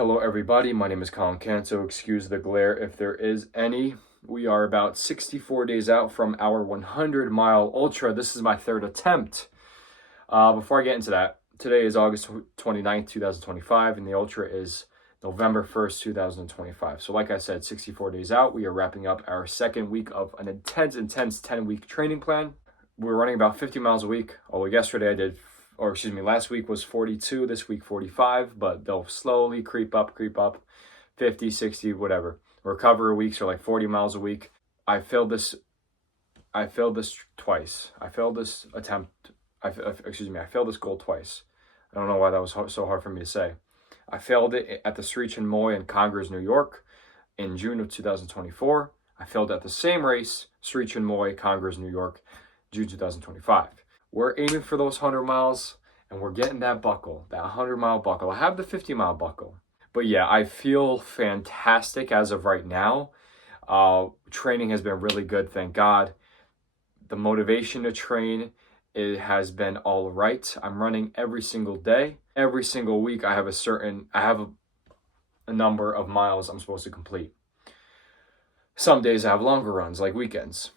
Hello everybody, my name is Colin Canto. Excuse the glare if there is any. We are about 64 days out from our 100-mile ultra. This is my third attempt. Before I get into that, today is August 29th, 2025, and the ultra is November 1st, 2025. So like I said, 64 days out, we are wrapping up our second week of an intense 10-week training plan. We're running about 50 miles a week. Although last week was 42, this week 45, but they'll slowly creep up, 50, 60, whatever. Recovery weeks are like 40 miles a week. I failed this twice. I failed this goal twice. I don't know why that was so hard for me to say. I failed it at the Sreach and Moy in Congers, New York in June of 2024. I failed at the same race, Sreach and Moy, Congers, New York, June 2025. We're aiming for those 100 miles, and we're getting that buckle, that 100-mile buckle. I have the 50-mile buckle. But yeah, I feel fantastic as of right now. Training has been really good, thank God. The motivation to train, it has been all right. I'm running every single day. Every single week, I have a number of miles I'm supposed to complete. Some days I have longer runs, like weekends.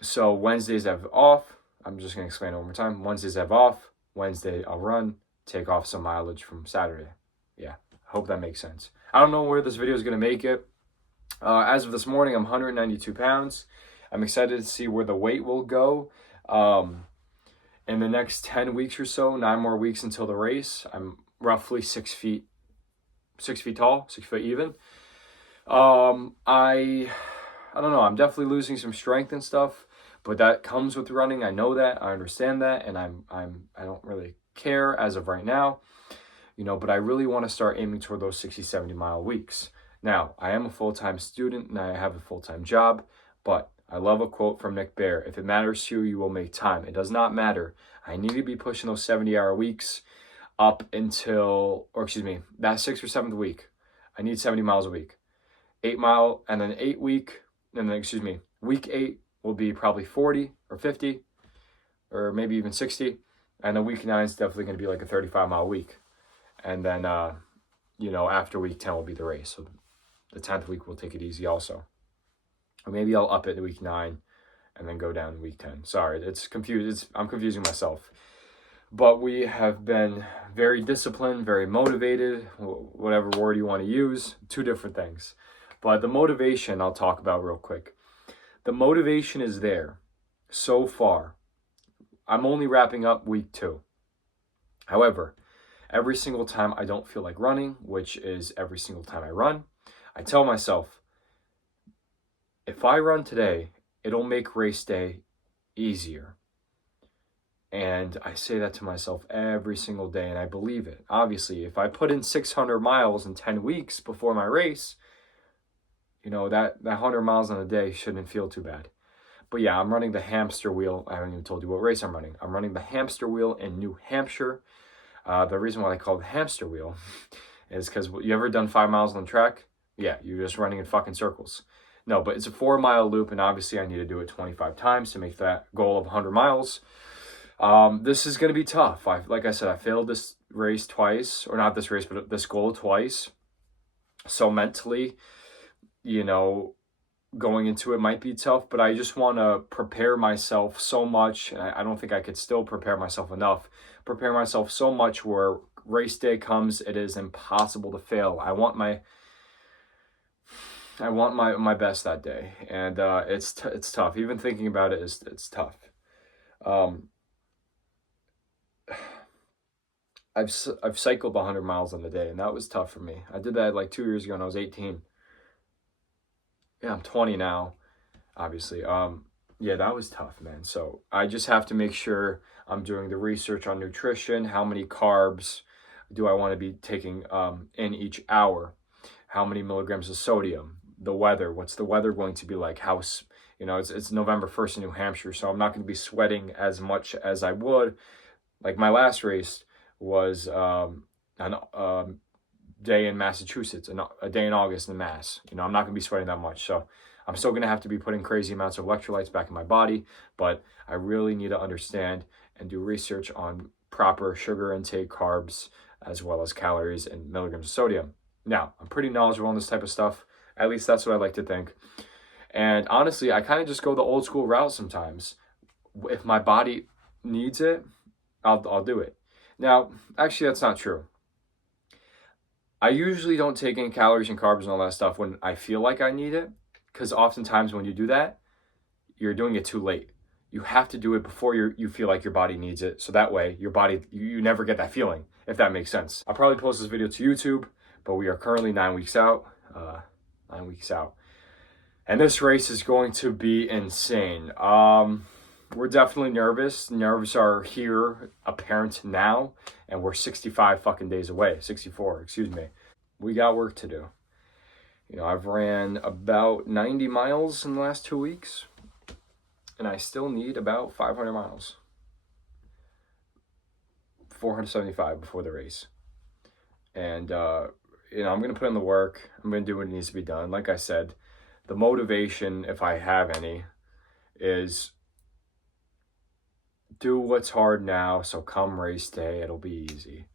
So Wednesdays I have off. I'm just going to explain it one more time. Wednesdays I have off. Wednesday I'll run, take off some mileage from Saturday. Yeah, hope that makes sense. I don't know where this video is going to make it. As of this morning, I'm 192 pounds. I'm excited to see where the weight will go. In the next 10 weeks or so, 9 more weeks until the race, I'm roughly 6 feet tall, 6 foot even. I don't know, I'm definitely losing some strength and stuff, but that comes with running. I know that, I understand that, and I don't really care as of right now, but I really want to start aiming toward those 60, 70 mile weeks. Now, I am a full-time student and I have a full-time job, but I love a quote from Nick Bare: if it matters to you, you will make time. It does not matter. I need to be pushing those 70-hour weeks up until, that 6th or 7th week. I need 70 miles a week. 8 mile, and then week 8 will be probably 40 or 50 or maybe even 60. And then week 9 is definitely going to be like a 35-mile week. And then, after week 10 will be the race. So the 10th week we'll take it easy also. Or maybe I'll up it to week 9 and then go down to week 10. Sorry, I'm confusing myself. But we have been very disciplined, very motivated, whatever word you want to use, 2 different things. But the motivation I'll talk about real quick. The motivation is there so far. I'm only wrapping up week 2. However, every single time I don't feel like running, which is every single time I run, I tell myself, if I run today, it'll make race day easier. And I say that to myself every single day, and I believe it. Obviously, if I put in 600 miles in 10 weeks before my race, that 100 miles in a day shouldn't feel too bad. But yeah, I'm running the hamster wheel. I haven't even told you what race I'm running. I'm running the hamster wheel in New Hampshire. The reason why I call it the hamster wheel is because you ever done 5 miles on the track? Yeah, you're just running in fucking circles. No, but it's a 4-mile loop, and obviously I need to do it 25 times to make that goal of 100 miles. This is going to be tough. Like I said, I failed this race twice, or not this race, but this goal twice. So mentally, going into it might be tough, but I just want to prepare myself so much. I don't think I could still prepare myself enough. Prepare myself so much where race day comes, it is impossible to fail. I want my best that day, and it's tough. Even thinking about it it's tough. I've cycled 100 miles in a day, and that was tough for me. I did that like 2 years ago when I was 18. Yeah, I'm 20 now, obviously. Yeah, that was tough, man. So I just have to make sure I'm doing the research on nutrition. How many carbs do I want to be taking in each hour? How many milligrams of sodium? The weather, what's the weather going to be like? It's November 1st in New Hampshire, so I'm not going to be sweating as much as I would. Like my last race was a day in Massachusetts, a day in August in Mass. I'm not going to be sweating that much, so I'm still going to have to be putting crazy amounts of electrolytes back in my body, but I really need to understand and do research on proper sugar intake, carbs, as well as calories and milligrams of sodium. Now, I'm pretty knowledgeable on this type of stuff. At least that's what I like to think. And honestly, I kind of just go the old school route sometimes. If my body needs it, I'll do it. Now, actually, that's not true. I usually don't take in calories and carbs and all that stuff when I feel like I need it, because oftentimes when you do that, you're doing it too late. You have to do it before you feel like your body needs it. So that way, your body, you never get that feeling, if that makes sense. I'll probably post this video to YouTube, but we are currently 9 weeks out. 9 weeks out. And this race is going to be insane. We're definitely nervous. Nerves are here, apparent now, and we're 65 fucking days away. 64, excuse me. We got work to do. You know, I've ran about 90 miles in the last 2 weeks, and I still need about 500 miles. 475 before the race. And, you know, I'm going to put in the work. I'm going to do what needs to be done. Like I said, the motivation, if I have any, is do what's hard now, so come race day, it'll be easy.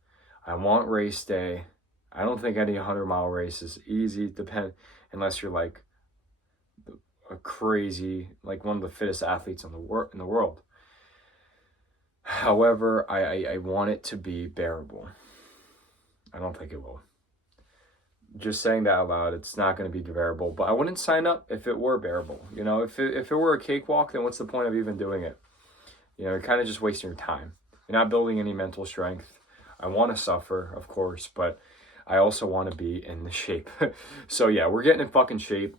I want race day. I don't think any 100-mile race is easy, unless you're like a crazy, like one of the fittest athletes in the world. However, I want it to be bearable. I don't think it will. Just saying that out loud, it's not going to be bearable, but I wouldn't sign up if it were bearable. You know, if it were a cakewalk, then what's the point of even doing it? You know, you're kind of just wasting your time. You're not building any mental strength. I want to suffer, of course, but I also want to be in the shape. So yeah, we're getting in fucking shape.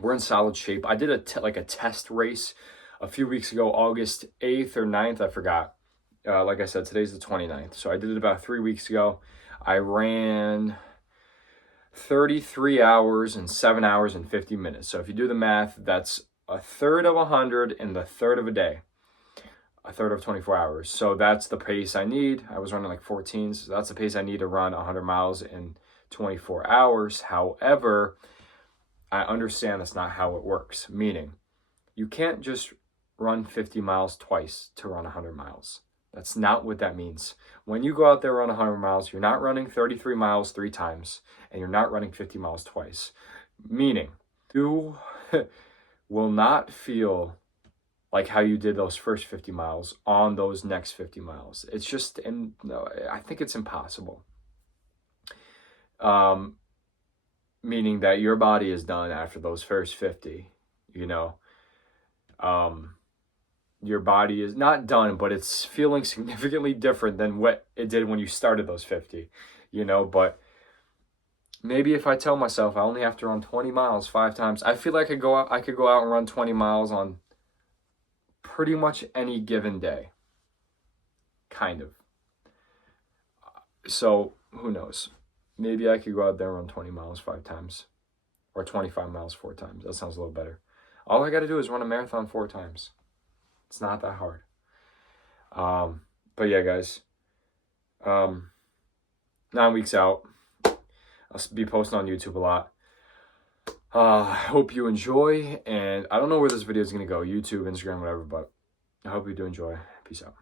We're in solid shape. I did a test race a few weeks ago, August 8th or 9th, I forgot. Like I said, today's the 29th. So I did it about 3 weeks ago. I ran 33 hours and 7 hours and 50 minutes. So if you do the math, that's a third of 100 in the third of a day. A third of 24 hours. So that's the pace I need. I was running like 14. So that's the pace I need to run 100 miles in 24 hours. However, I understand that's not how it works. Meaning, you can't just run 50 miles twice to run 100 miles. That's not what that means. When you go out there and run 100 miles, you're not running 33 miles 3 times, and you're not running 50 miles twice. Meaning, you will not feel like how you did those first 50 miles on those next 50 miles. It's just, and no, I think it's impossible. Meaning that your body is done after those first 50, you know. Your body is not done, but it's feeling significantly different than what it did when you started those 50, you know. But maybe if I tell myself I only have to run 20 miles 5 times, I feel like I could go out and run 20 miles on pretty much any given day. Kind of. So, who knows? Maybe I could go out there and run 20 miles 5 times. Or 25 miles 4 times. That sounds a little better. All I got to do is run a marathon 4 times. It's not that hard. But yeah, guys. 9 weeks out. I'll be posting on YouTube a lot. I hope you enjoy. And I don't know where this video is going to go. YouTube, Instagram, whatever. But I hope you do enjoy. Peace out.